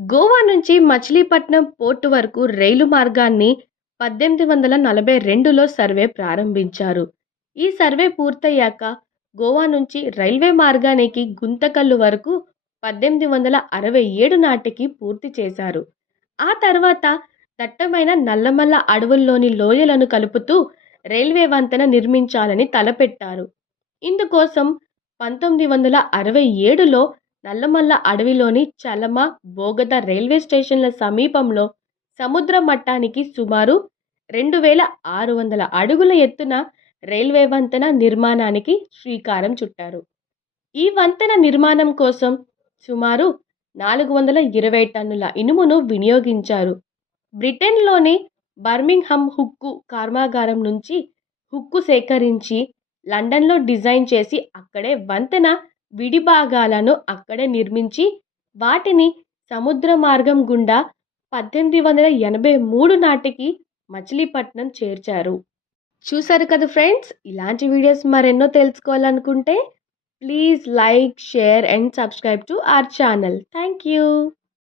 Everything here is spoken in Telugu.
గోవా నుంచి మచిలీపట్నం పోర్టు వరకు రైలు మార్గాన్ని పద్దెనిమిది వందల నలభై రెండులో సర్వే ప్రారంభించారు. ఈ సర్వే పూర్తయ్యాక గోవా నుంచి రైల్వే మార్గానికి గుంతకల్లు వరకు పద్దెనిమిది వందల అరవై ఏడు నాటికి పూర్తి చేశారు. ఆ తర్వాత దట్టమైన నల్లమల్ల అడవుల్లోని లోయలను కలుపుతూ రైల్వే వంతెన నిర్మించాలని తలపెట్టారు. ఇందుకోసం పంతొమ్మిది వందల అరవై ఏడులో నల్లమల్ల అడవిలోని చలమ బోగద రైల్వే స్టేషన్ల సమీపంలో సముద్ర మట్టానికి సుమారు రెండు వేల ఆరు వందల అడుగుల ఎత్తున రైల్వే వంతెన నిర్మాణానికి శ్రీకారం చుట్టారు. ఈ వంతెన నిర్మాణం కోసం సుమారు నాలుగు వందల ఇరవై టన్నుల ఇనుమును వినియోగించారు. బ్రిటన్లోని బర్మింగ్హమ్ హుక్కు కర్మాగారం నుంచి హుక్కు సేకరించి లండన్లో డిజైన్ చేసి అక్కడే వంతెన విడిభాగాలను అక్కడే నిర్మించి వాటిని సముద్ర మార్గం గుండా పద్దెనిమిది వందల ఎనభై మూడు నాటికి మచిలీపట్నం చేర్చారు. చూసారు కదా ఫ్రెండ్స్? ఇలాంటి వీడియోస్ మరెన్నో తెలుసుకోవాలనుకుంటే please like share and subscribe to our channel. Thank you